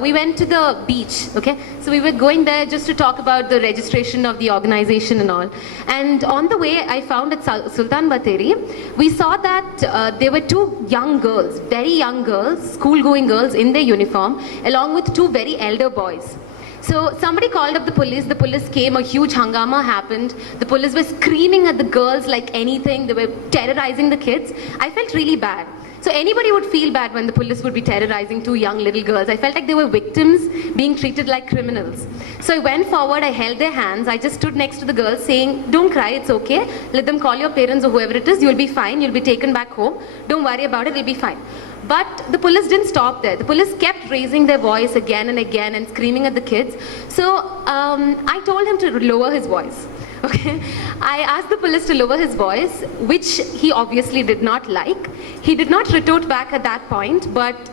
we went to the beach, okay? So we were going there just to talk about the registration of the organization and all. And on the way, I found at Sultan Bateri, we saw that there were two young girls, very young girls, school-going girls in their uniform, along with two very elder boys. So somebody called up the police came, a huge hangama happened, the police were screaming at the girls like anything, they were terrorizing the kids. I felt really bad. So anybody would feel bad when the police would be terrorizing two young little girls. I felt like they were victims being treated like criminals. So I went forward, I held their hands, I just stood next to the girls saying, don't cry, it's okay, let them call your parents or whoever it is, you'll be fine, you'll be taken back home, don't worry about it, it'll be fine. But the police didn't stop there. The police kept raising their voice again and again and screaming at the kids. So I told him to lower his voice. Okay, I asked the police to lower his voice, which he obviously did not like. He did not retort back at that point, but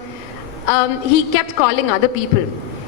he kept calling other people.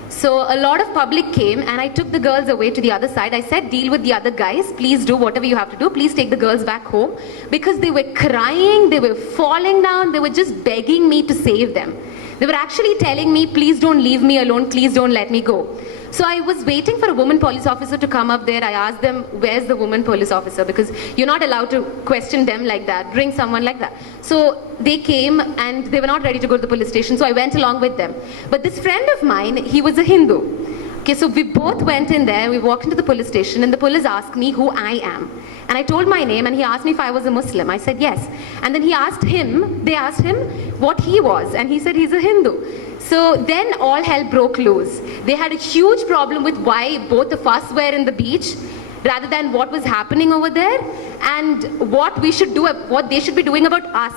So a lot of public came and I took the girls away to the other side. I said, deal with the other guys, please do whatever you have to do, please take the girls back home, because they were crying, they were falling down, they were just begging me to save them. They were actually telling me, please don't leave me alone, please don't let me go. So I was waiting for a woman police officer to come up there. I asked them, where's the woman police officer? Because you're not allowed to question them like that, bring someone like that. So they came and they were not ready to go to the police station, so I went along with them. But this friend of mine, he was a Hindu. Okay, so we both went in there, we walked into the police station and the police asked me who I am. And I told my name and he asked me if I was a Muslim. I said yes. And then they asked him what he was and he said he's a Hindu. So then all hell broke loose. They had a huge problem with why both of us were in the beach rather than what was happening over there and what we should do, what they should be doing about us.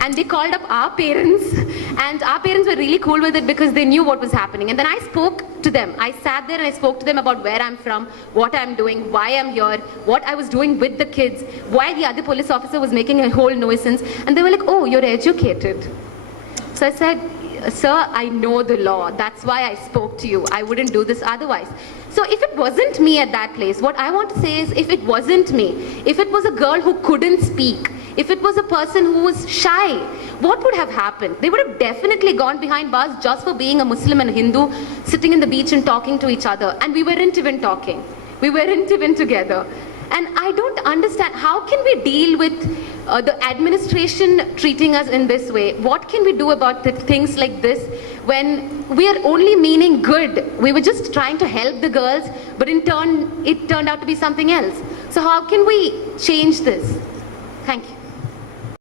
And they called up our parents and our parents were really cool with it because they knew what was happening. And then I spoke to them. I sat there and I spoke to them about where I'm from, what I'm doing, why I'm here, what I was doing with the kids, why the other police officer was making a whole nuisance. And they were like, oh, you're educated. So I said, sir, I know the law. That's why I spoke to you. I wouldn't do this otherwise. So if it wasn't me at that place, what I want to say is, if it wasn't me, if it was a girl who couldn't speak, if it was a person who was shy, what would have happened? They would have definitely gone behind bars just for being a Muslim and a Hindu, sitting in the beach and talking to each other. And we weren't even talking. We weren't even together. And I don't understand, how can we deal with the administration treating us in this way? What can we do about things like this when we are only meaning good? We were just trying to help the girls, but in turn, it turned out to be something else. So how can we change this? Thank you.